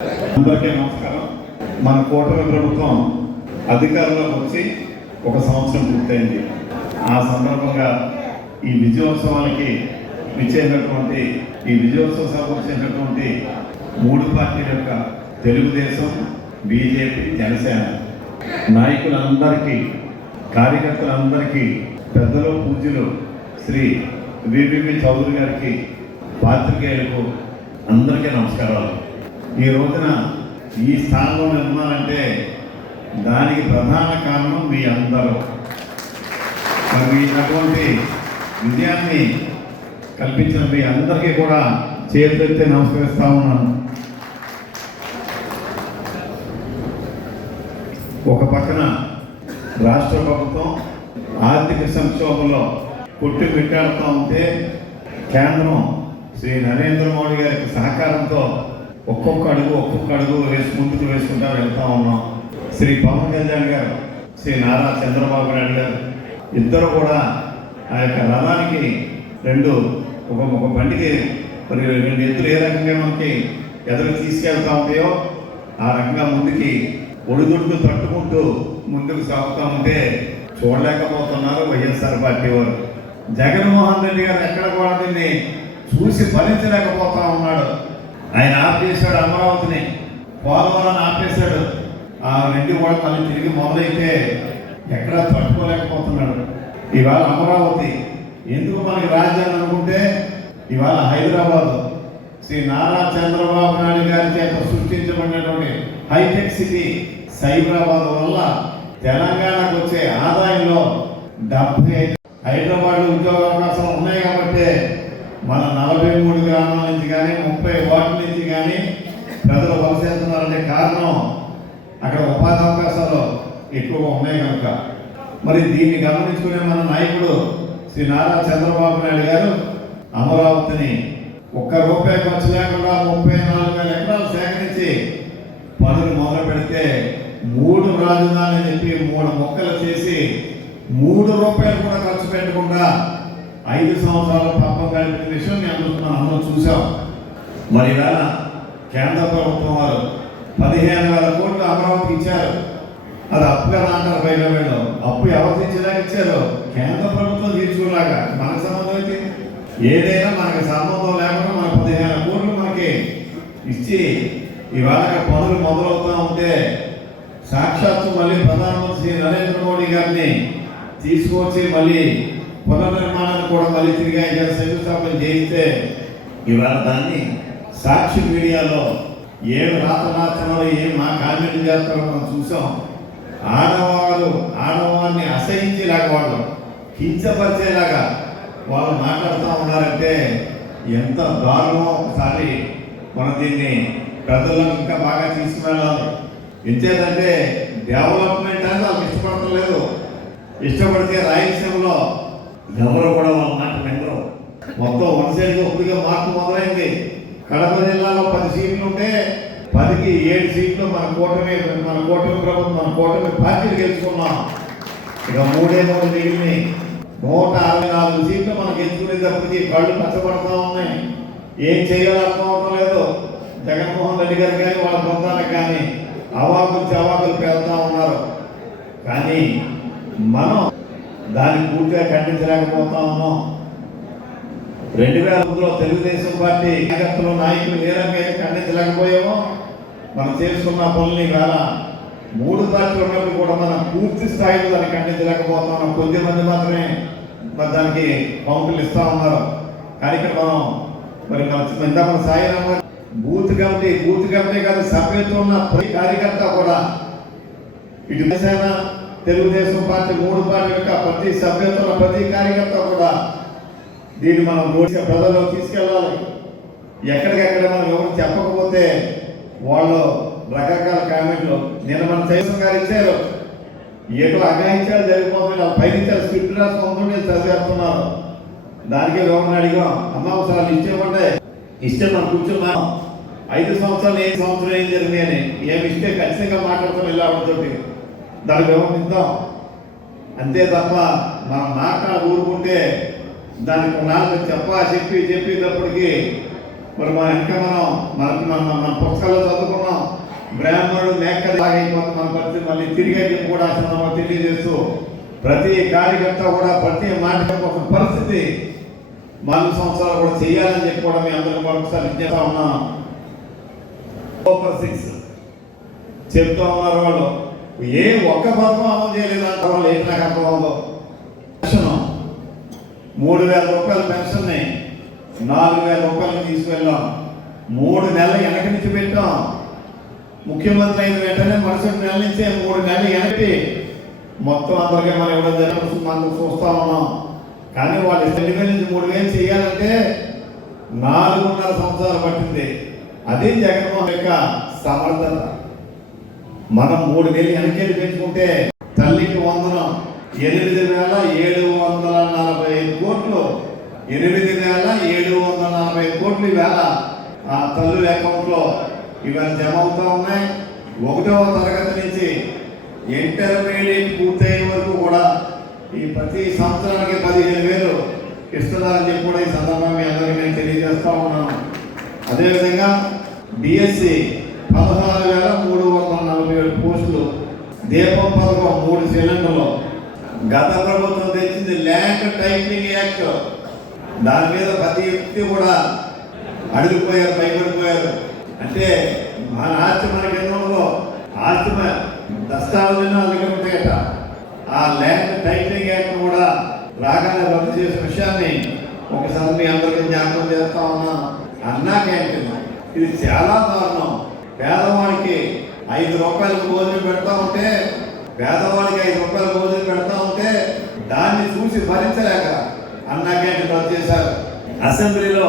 అందరికీ నమస్కారం. మన కూటమి ప్రభుత్వం అధికారంలోకి వచ్చి ఒక సంవత్సరం పూర్తయింది. ఆ సందర్భంగా ఈ విజయోత్సవానికి విచ్చేసినటువంటి ఈ విజయోత్సవ సభకు వచ్చేసినటువంటి మూడు పార్టీల యొక్క తెలుగుదేశం బీజేపీ జనసేన. నాయకులందరికీ కార్యకర్తలందరికీ పెద్దలు పూజ్యులు శ్రీ విబిపి చౌదరి గారికి పాత్రికేయులకు అందరికీ నమస్కారాలు. ఈ రోజున ఈ స్థానంలో నేను దానికి ప్రధాన కారణం మీ అందరూ. మరి మీ అటువంటి విజయాన్ని కల్పించిన మీ అందరికీ కూడా చేతులెత్తే నమస్కరిస్తా ఉన్నాను. ఒక పక్కన రాష్ట్ర ప్రభుత్వం ఆర్థిక సంక్షోభంలో కొట్టి పెట్టాడుతూ ఉంటే కేంద్రం శ్రీ నరేంద్ర మోడీ గారి సహకారంతో ఒక్కొక్క అడుగు ఒక్కొక్క అడుగు వేసి ముందుకు వేసుకుంటా వెళ్తా ఉన్నాం. శ్రీ పవన్ కళ్యాణ్ గారు శ్రీ నారా చంద్రబాబు నాయుడు గారు ఇద్దరు కూడా ఆ యొక్క రథానికి రెండు ఒక ఒక బండికి మరి రెండు ఎత్తులు ఏ రకంగా మనకి ఎదురు తీసుకెళ్తా ఉంటాయో ఆ రకంగా ముందుకి ఒడిదుడుకు తట్టుకుంటూ ముందుకు సాగుతూ ఉంటే చూడలేకపోతున్నారు వైఎస్ఆర్ పార్టీ వారు. జగన్మోహన్ రెడ్డి గారు ఎక్కడ కూడా దీన్ని చూసి ఫలించలేకపోతా ఉన్నాడు. ఆయన ఆపేశాడు అమరావతిని. పోలవరాన్ని ఆపేశాడు. ఆ రెండు కూడా మళ్ళీ తిరిగి మొదలైతే ఎక్కడా తట్టుకోలేకపోతున్నాడు. ఇవాళ అమరావతి. ఎందుకు మనకి రాజ్యాన్ని అనుకుంటే ఇవాళ హైదరాబాద్. శ్రీ నారా చంద్రబాబు నాయుడు గారి చేత సృష్టించబడినటువంటి హైటెక్ సిటీ సైబరాబాద్ వల్ల తెలంగాణకు వచ్చే ఆదాయంలో డెబ్బై ఐదు హైదరాబాద్ ఉద్యోగ అవకాశాలు ఉన్నాయి కాబట్టి మన నలభై మూడు గ్రామాల నుంచి కానీ ముప్పై వార్డుల నుంచి కానీ ప్రజలు వలస వెళ్తున్నారంటే కారణం అక్కడ ఉపాధి అవకాశాలు ఎక్కువగా ఉన్నాయి కనుక. మరి దీన్ని గమనించుకునే మన నాయకుడు శ్రీ నారా చంద్రబాబు నాయుడు గారు అమరావతిని ఒక్క రూపాయి ఖర్చు లేకుండా ముప్పై నాలుగు వేల ఎకరాలు సేకరించి పనులు మొదలు పెడితే మూడు రాజధాని అని చెప్పి మూడు మొక్కలు చేసి మూడు రూపాయలు కూడా ఖర్చు పెట్టకుండా ఐదు సంవత్సరాల పాపం గడిపిన విషయం నేను అందరూ అందరం చూసాం. మరి ఇవాళ కేంద్ర ప్రభుత్వం వారు పదిహేను వేల కోట్లు అమరావతికి ఇచ్చారు. అది అప్పుగా అంటారు బయట వీళ్ళు. అప్పు ఎవరు తెచ్చేలాగా ఇచ్చారు? కేంద్ర ప్రభుత్వం తీర్చుకోలాగా మనకు సంబంధం అయితే ఏదైనా మనకి సంబంధం లేకుండా మన పదిహేను కోట్లు మనకి ఇచ్చి ఇవాళ పనులు మొదలవుతా ఉంటే సాక్షాత్తు మళ్ళీ ప్రధానమంత్రి నరేంద్ర మోడీ గారిని తీసుకొచ్చి మళ్ళీ పునర్నిర్మాణాన్ని కూడా మళ్ళీ తిరిగి ఆయన శంకుస్థాపన చేయిస్తే ఇవాళ దాన్ని సాక్షి మీడియాలో ఏం రాత ఏం మా కామెంట్ చేస్తారో మనం చూసాం. ఆడవాళ్ళు ఆడవాళ్ళని అసహించేలాగా వాళ్ళు కించపరిచేలాగా వాళ్ళు మాట్లాడుతూ ఉన్నారంటే ఎంత దారుణం ఒకసారి మనం దీన్ని ప్రజలను ఇంకా బాగా తీసుకువెళ్ళాలి. ఎంచేదంటే డెవలప్మెంట్ అనేది వాళ్ళకి ఇష్టపడటం లేదు. ఇష్టపడితే రాయలసీమలో ఎవరు కూడా వాళ్ళ మాట వినరు మొత్తం వన్ సైడ్గా ఒప్పుడుగా మార్పు మొదలైంది. కడప జిల్లాలో పది సీట్లు ఉంటే పదికి ఏడు సీట్లు మన కూటమి మన కూటమి ప్రభుత్వం మన కూటమి పార్టీలు గెలుచుకున్నాం. ఇక మూడే మూడు మిగిలినాయి. నూట అరవై నాలుగు సీట్లు మనం గెలుచుకునేటప్పటికి కళ్ళు పచ్చబడతా ఉన్నాయి. ఏం చేయాలో అర్థం అవటం లేదు. జగన్మోహన్ రెడ్డి గారు కానీ వాళ్ళ బృందానికి కానీ అవాకులు చవాకులు పెడతా ఉన్నారు. కానీ మనం దాన్ని పూర్తిగా ఖండించలేకపోతా ఉన్నాం రెండు వేల ఒకటిలో తెలుగుదేశం పార్టీ నాయకత్వంలో నాయకులు ఏ రకంగా ఖండించలేకపోయామో మనం చేసుకున్న పనులు వేళ మూడు పార్టీలు ఉన్నప్పుడు కూడా మనం పూర్తి స్థాయిలో దాన్ని ఖండించలేకపోతున్నాం. కొద్ది మంది మాత్రమే మరి దానికి కౌంటర్లు ఇస్తా ఉన్నారు. కానీ ఇక్కడ మనం మరి మన ఇంత మన Sairam booth committee booth committee కాదు సభ్యులతో ఉన్న ప్రతి కార్యకర్త కూడా ఇటు దేశాన తెలుగుదేశం పార్టీ మూడు పార్టీ యొక్క ప్రతి సభ్యత్వం ప్రతి కార్యకర్త కూడా దీన్ని మనం నోటిగా ప్రజల్లో తీసుకెళ్ళాలి. ఎక్కడికెక్కడ మనం ఎవరు చెప్పకపోతే వాళ్ళు రకరకాల కామెంట్లు. నేను మన చైతన్ గారు ఇచ్చారు. ఏటో అగాయించాలు జరిగిపోతుంది వాళ్ళు పైన ఇచ్చారు స్క్రిప్ట్ రాసుకుంటూ నేను చదివేస్తున్నారు దానికే లోపల అడిగాం అమ్మ ఒకసారి ఇచ్చేమంటే ఇస్తే మనం కూర్చున్నాం ఐదు సంవత్సరాలు ఏ సంవత్సరం ఏం జరిగింది అని. ఏమి ఇస్తే ఖచ్చితంగా మాట్లాడతాం ఇలా ఆవిడతోటి. దాన్ని వ్యవహరిద్దాం అంతే తప్ప మనం మాట్లాడ ఊరుకుంటే దానికి కొన్నాళ్ళు చెప్ప చెప్పి చెప్పేటప్పటికి మరి మన ఇంకా మనం మన మన మన పుస్తకాల్లో చదువుకున్నాం. బ్రాహ్మణుడు మేక లాగైపోతే మన పరిస్థితి మళ్ళీ తిరిగి చెప్పి కూడా సందర్భంగా తెలియజేస్తూ ప్రతి కార్యకర్త కూడా ప్రతి మాట ఒక పరిస్థితి నాలుగు సంవత్సరాలు కూడా చేయాలని చెప్పి కూడా మీ అందరికీ మరొకసారి విజ్ఞప్తి ఉన్నాను. సూపర్ సిక్స్ చెప్తా ఉన్నారు వాళ్ళు. ఏ ఒక్క పథకం అమలు చేయలేదు వాళ్ళు ఏంటి నాకు అర్థం పెన్షన్ మూడు వేల రూపాయల పెన్షన్ని నాలుగు వేల రూపాయలు తీసుకెళ్ళాం. మూడు నెలలు వెనక నుంచి పెట్టాం. ముఖ్యమంత్రి అయిన వెంటనే మరుసటి నెల నుంచి మూడు నెలలు వెనక్కి మొత్తం అందరికీ మనం ఇవ్వడం జరుగుతుంది మనం చూస్తా ఉన్నాం. కానీ వాళ్ళు రెండు వేల నుంచి మూడు వేలు చేయాలంటే నాలుగున్నర సంవత్సరాలు పట్టింది. అదే జగన్మోహన్ యొక్క సమర్థత. మనం మూడు వేలు వెనకేది పెంచుకుంటే తల్లికి వందనం. ఎనిమిది వేల ఏడు వందల నలభై ఐదు కోట్లు. ఎనిమిది వేల ఏడు వందల నలభై ఐదు కోట్లు ఈవేళ ఆ తల్లుల అకౌంట్లో ఇవాళ జమ అవుతూ ఉన్నాయి. ఒకటవ తరగతి నుంచి ఇంటర్మీడియట్ పూర్తయ్యే వరకు కూడా ఈ ప్రతి సంవత్సరానికి పదిహేను వేలు ఇస్తున్నారని చెప్పి కూడా ఈ సందర్భంగా మీ అందరికీ నేను తెలియజేస్తా ఉన్నాను. అదేవిధంగా బిఎస్సి పదహారు వేల మూడు వందల నలభై ఏడు పోస్టులు దీపం పథకం మూడు సిలిండర్లు. గత ప్రభుత్వం తెచ్చింది ల్యాండ్ టైటిలింగ్ యాక్ట్. దాని మీద ప్రతి వ్యక్తి కూడా అడిగిపోయారు భయపడిపోయారు. అంటే మన ఆస్తి మనకి ఎన్నో ఆస్తి మన- దస్తావేజులు అలాగే ఉంటాయట. ఆ ల్యాండ్ టైటిలింగ్ యాక్ట్ కూడా రాగానే రద్దు చేసిన విషయాన్ని ఒకసారి మీ అందరికీ జ్ఞాపకం చేస్తా ఉన్నాను అన్నా క్యాంటీన్ ఇది చాలా దారుణం. పేదవాడికి ఐదు రూపాయలకు భోజనం పెడతా ఉంటే పేదవాడికి ఐదు రూపాయలు భోజనం పెడతా ఉంటే దాన్ని చూసి భరించలేక అన్నా క్యాంటీన్ రద్దు చేశారు. అసెంబ్లీలో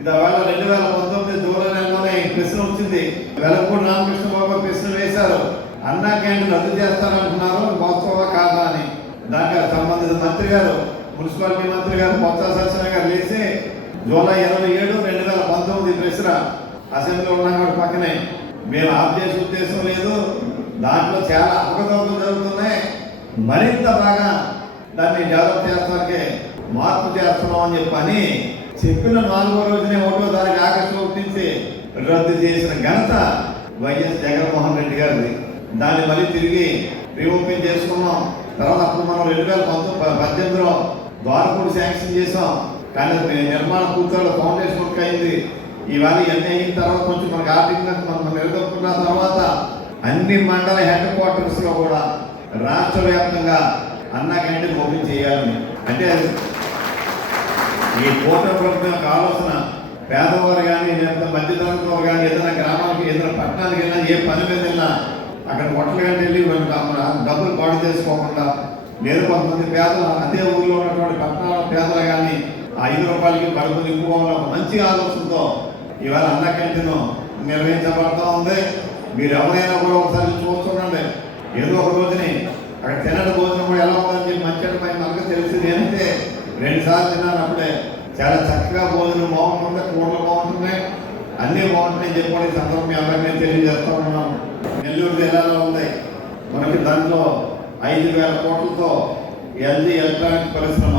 ఇది వేళ రెండు వేల పంతొమ్మిది జూలై నెలలోనే ఈ ప్రశ్న వచ్చింది. వెలపూడి రామకృష్ణ బాబు ప్రశ్న వేశారు. అన్నా క్యాంటీన్ రద్దు చేస్తారంటున్నారు వాస్తవ కాదా అని. దానికి సంబంధిత మంత్రి గారు మున్సిపాలిటీ మంత్రి గారు కొత్త సత్యనారాయణ గారు లేచి జూలై ఇరవై ఏడు రెండు వేల పంతొమ్మిది ప్రశ్న అసెంబ్లీలో ఉన్నాం పక్కనే మేము ఆఫ్ చేసే ఉద్దేశం లేదు. దాంట్లో చాలా అవకతవకలు జరుగుతున్నాయి. మరింత బాగా దాన్ని డెవలప్ చేస్తానికి మార్పు చేస్తున్నాం అని చెప్పని చెప్పిన నాలుగో రోజునే ఒకటో తారీఖు ఆగస్టు ఒకటి రద్దు చేసిన ఘనత వైఎస్ జగన్మోహన్ రెడ్డి గారిది. దాన్ని మళ్ళీ తిరిగి రీఓపెన్ చేసుకున్నాం. తర్వాత అప్పుడు మనం రెండు వేల పంతొమ్మిది పద్దెనిమిదిలో ద్వారపూడి శాంక్షన్ చేసాం కానీ నిర్మాణం నిర్మాణ పూర్తిలో ఫౌండేషన్ వర్క్ అయింది. ఇవాళ ఇవన్నీ అయిన తర్వాత కొంచెం మనకు ఆర్థికంగా మనం నిలదొక్కున్న తర్వాత అన్ని మండల హెడ్ క్వార్టర్స్లో కూడా రాష్ట్ర వ్యాప్తంగా అన్నా క్యాంటీన్ ఓపెన్ చేయాలని. అంటే ఈ కోట ప్రభుత్వం యొక్క ఆలోచన పేదవారు కానీ లేదా మధ్యతరగతి వారు కానీ ఏదైనా గ్రామానికి ఏదైనా పట్టణానికి వెళ్ళినా ఏ పని మీద వెళ్ళినా అక్కడ హోటల్ గంట వెళ్ళి వాళ్ళు డబ్బులు పాడు చేసుకోకుండా లేదు కొంతమంది పేదలు అదే ఊళ్ళో ఉన్నటువంటి పట్టణాల పేదలు కానీ ఆ ఐదు రూపాయలకి కడుపు ఎక్కువ మంచి ఆలోచనతో ఇవాళ అన్న క్యాంటీన్ నిర్వహించబడతా ఉంది. మీరు ఎవరైనా కూడా ఒకసారి చూస్తుండండి. ఏదో ఒక రోజుని అక్కడ తినడం భోజనం కూడా ఎలా ఉందని చెప్పి మంచి పైన మనకు తెలిసింది. ఏంటంటే రెండుసార్లు తిన్నాను అప్పుడే. చాలా చక్కగా భోజనం బాగుంటుంది కూరలు బాగుంటున్నాయి అన్నీ బాగుంటున్నాయి చెప్పి ఈ సందర్భం మీ అందరికీ తెలియజేస్తా ఉన్నాం నెల్లూరు జిల్లాలో ఉంది. మనకి దాంట్లో ఐదు వేల కోట్లతో ఎల్జీ ఎలక్ట్రానిక్ పరిశ్రమ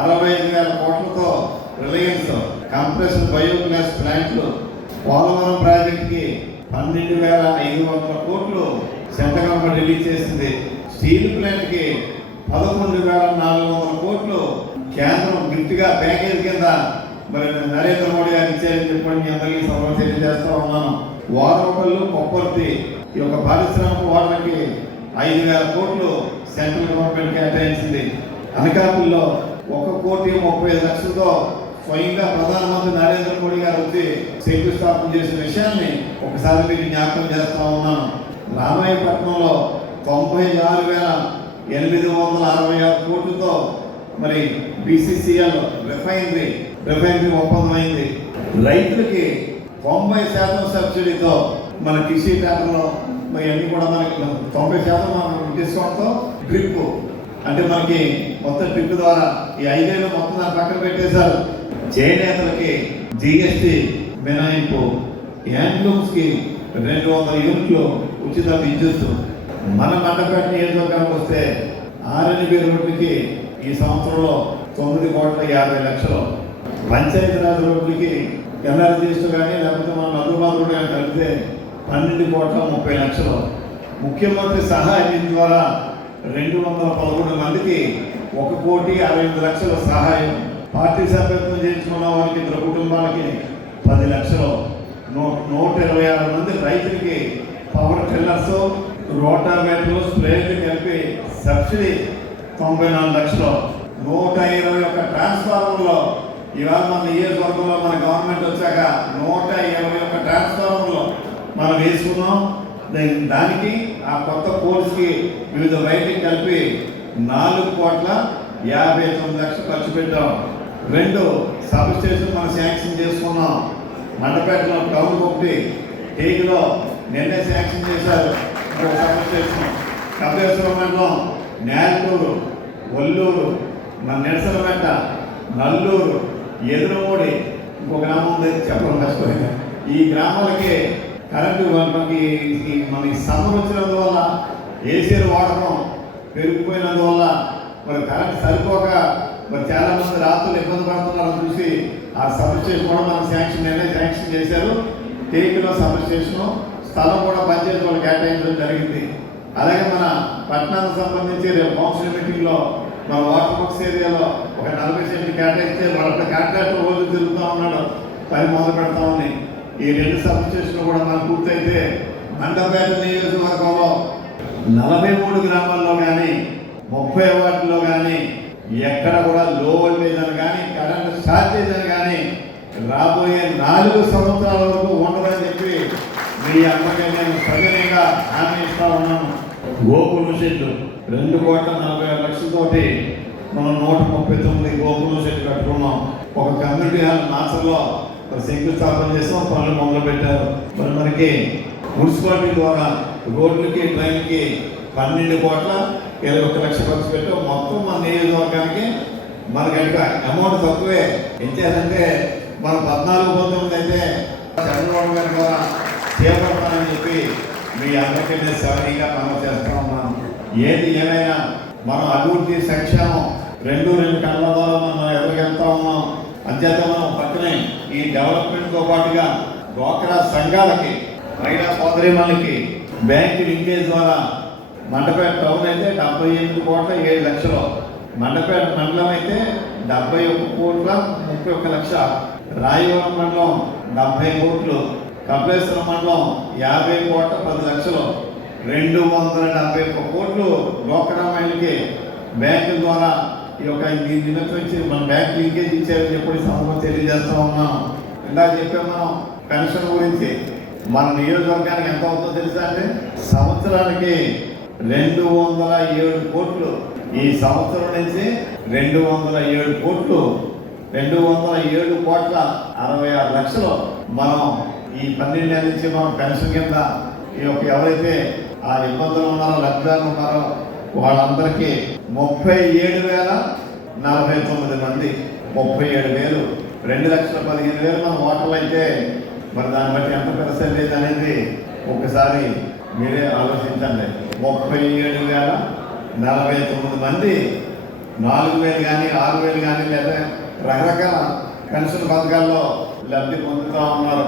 అరవై ఐదు వేల కోట్లతో రిలయన్స్ కంప్రెషన్ బయోగ్యాస్ ప్లాంట్లు పోలవరం ప్రాజెక్ట్కి పన్నెండు వేల ఐదు వందల కోట్లు సెంట్రల్ రిలీజ్ చేసింది. స్టీల్ ప్లాంట్కి పదకొండు వేల నాలుగు వందల కోట్లు కేంద్రం గిఫ్ట్గా ప్యాకేజ్ కింద మరి నరేంద్ర మోడీ గారు ఇచ్చారని చెప్పండి మీ అందరికీ సభలో తెలియజేస్తా ఉన్నాను. వారొకళ్ళు కొప్పర్తి ఈ యొక్క పారిశ్రామిక వాళ్ళకి ఐదు వేల కోట్లు సెంట్రల్ గవర్నమెంట్ కేటాయించింది. అనకాపుల్లో ఒక కోటి ముప్పై ఐదు లక్షలతో స్వయంగా ప్రధానమంత్రి నరేంద్ర మోడీ గారు వచ్చి శంకుస్థాపన చేసిన విషయాన్ని ఒకసారి మీకు జ్ఞాపకం చేస్తా ఉన్నాను. రామాయపట్నంలో తొంభై ఆరు వేల ఎనిమిది వందల అరవై ఆరు కోట్లతో మరి బీసీసీఎల్ రిఫైనరీ రిఫైనరీ ఒప్పందం అయింది రైతులకి తొంభై శాతం సబ్సిడీతో మన కృషి పేపర్లో మరి అన్ని కూడా మనకి తొంభై శాతం మనం డిస్కౌంట్తో డ్రిప్ అంటే మనకి మొత్తం డ్రిప్ ద్వారా ఈ ఐదేళ్ళు మొత్తం దాని పక్కన పెట్టేశారు. చేనేతలకి జిఎస్టి మినహాయింపు. హ్యాండ్లూమ్స్కి రెండు వందల యూనిట్లు ఉచిత విద్యుత్ మన మండపేట నియోజకవర్గానికి వస్తే ఆర్ఎన్బి రోడ్డుకి ఈ సంవత్సరంలో తొమ్మిది కోట్ల యాభై లక్షలు. పంచాయతీరాజ్ రోడ్డుకి ఎన్ఆర్జీస్ కానీ లేకపోతే మన మధుబాబుడు కానీ కలిపితే పన్నెండు కోట్ల ముప్పై లక్షలు. ముఖ్యమంత్రి సహాయ నిధి ద్వారా రెండు వందల పదకొండు మందికి ఒక కోటి అరవై ఎనిమిది లక్షల సహాయం పార్టీ సభ్యత్వం చేయించుకున్న వాళ్ళకి ఇద్దరు కుటుంబాలకి పది లక్షలు. నూ నూట ఇరవై ఆరు మంది రైతులకి పవర్ టిల్లర్స్ రోటావేటర్లు స్ప్రేలు కలిపి సబ్సిడీ తొంభై నాలుగు లక్షలు. నూట ఇరవై ఒక్క ట్రాన్స్ఫార్మర్లో. ఇవాళ మన నియోజకవర్గంలో మన గవర్నమెంట్ వచ్చాక నూట ఇరవై ఒక్క ట్రాన్స్ఫార్మర్లో మనం వేసుకున్నాం. దానికి ఆ కొత్త కోర్స్కి వివిధ బయటికి కలిపి నాలుగు కోట్ల యాభై తొమ్మిది లక్షలు ఖర్చు పెట్టాం. రెండు సబ్ స్టేషన్ మనం శాంక్షన్ చేసుకున్నాం. మండపేటలో టౌన్ ఒకటి టేకులో నిన్నే శాంక్షన్ చేశారు. Sub station. కపిలేశ్వరం మండలం నేలటూరు ఒల్లూరు మన నిరసనపేట నల్లూరు ఎదురుమూడి ఇంకో గ్రామం ఉంది. చెప్పడం కష్టమైంది. ఈ గ్రామాలకి కరెంటు మనకి మనకి సమ్మర్ వచ్చినందువల్ల ఏసీలు వాడకం పెరిగిపోయినందువల్ల మరి కరెంట్ సరిపోక మరి చాలా మంది రాత్రులు ఇబ్బంది పడుతున్నారని చూసి ఆ సబ్స్టేషన్ కూడా మనకు శాంక్షన్ నిన్నే శాంక్షన్ చేశారు. టేకులో సబ్స్టేషన్ స్థలం కూడా పంచాయతీ వాళ్ళు కేటాయించడం జరిగింది. అలాగే మన పట్టణానికి సంబంధించి రేపు కౌన్సిల్ మీటింగ్లో మన వాటర్ బాక్స్ ఏరియాలో ఒక నలభై సెంట్లు కేటాయిస్తే వాళ్ళ కాంట్రాక్టర్ రోజు తిరుగుతూ ఉన్నాడు. పని మొదలు పెడతామని ఈ రెండు సబ్ కూడా మనకు పూర్తయితే మండపేట నియోజకవర్గంలో నలభై మూడు గ్రామాల్లో కానీ ముప్పై వాటిలో కానీ ఎక్కడ కూడా లో వోల్టేజ్ అని కానీ కరెంట్ షార్టేజ్ అని కానీ రాబోయే నాలుగు సంవత్సరాల వరకు ఉండదని చెప్పి మీ అందరికీ నేను సవినయంగా హామీ ఇస్తా ఉన్నాను. గోకుల షెడ్లు రెండు కోట్ల నలభై ఆరు లక్షలతోటి మనం నూట ముప్పై తొమ్మిది గోకుల షెడ్లు కట్టుకున్నాం. ఒక కమ్యూనిటీ హాల్ నాసర్లో శంకుస్థాపన చేస్తాం పనులు మొదలు పెట్టారు. మరి మనకి మున్సిపాలిటీ ద్వారా రోడ్లకి ట్రైన్కి పన్నెండు కోట్ల ఇరవై ఒక లక్ష ఖర్చు పెట్టాం మొత్తం మన నియోజకవర్గానికి మనకి ఇంకా అమౌంట్ తక్కువే. ఎంచేదంటే మన పద్నాలుగు పంతొమ్మిది అయితే చంద్రబాబు గారు కూడా చేపడతానని చెప్పి మీ అందరికీ నేను సవనీయంగా మనం చేస్తా ఉన్నాను. ఏది ఏమైనా మనం అభివృద్ధి సంక్షేమం రెండు రెండు కళ్ళ ద్వారా మనం ఎదురుగెళ్తా ఉన్నాం. అంచేత మనం పక్కనే ఈ డెవలప్మెంట్తో పాటుగా డ్వాక్రా సంఘాలకి మహిళా సోదరిమణులకి బ్యాంక్ లింకేజ్ ద్వారా మండపేట టౌన్ అయితే డెబ్బై ఎనిమిది కోట్ల ఏడు లక్షలు. మండపేట మండలం అయితే డెబ్బై ఒక్క కోట్ల ముప్పై ఒక్క లక్ష. రాయవరం మండలం డెబ్బై కోట్లు. కపిలేశ్వరం మండలం యాభై కోట్ల పది లక్షలు. రెండు వందల డెబ్బై ఒక్క కోట్లు డోక్రా బ్యాంకు ద్వారా ఈ యొక్క ఈ మన బ్యాంక్ లింకేజ్ ఇచ్చారని చెప్పి సమూహం తెలియజేస్తా ఉన్నాం. ఇందాక చెప్పాం మనం పెన్షన్ గురించి. మన నియోజకవర్గానికి ఎంత అవుతుందో తెలుసా అంటే సంవత్సరానికి రెండు వందల ఏడు కోట్లు. ఈ సంవత్సరం నుంచి రెండు వందల ఏడు కోట్లు. రెండు వందల ఏడు కోట్ల అరవై ఆరు లక్షలు మనం ఈ పన్నెండు నెలల నుంచి మనం పెన్షన్ కింద ఈ యొక్క ఎవరైతే ఆ ఇబ్బందులు ఉన్నారో లబ్ధిదారులు ఉన్నారో వాళ్ళందరికీ ముప్పై ఏడు వేల నలభై తొమ్మిది మంది ముప్పై ఏడు వేలు రెండు లక్షల పదిహేను వేలు మన ఓటర్లు అయితే మరి దాన్ని బట్టి ఎంత పర్సెంటేజ్ అనేది ఒకసారి మీరే ఆలోచించండి. ముప్పై ఏడు వేల నలభై తొమ్మిది మంది నాలుగు వేలు కానీ ఆరు వేలు కానీ లేదా రకరకాల పెన్షన్ పథకాల్లో లబ్ధి పొందుతూ ఉన్నారు.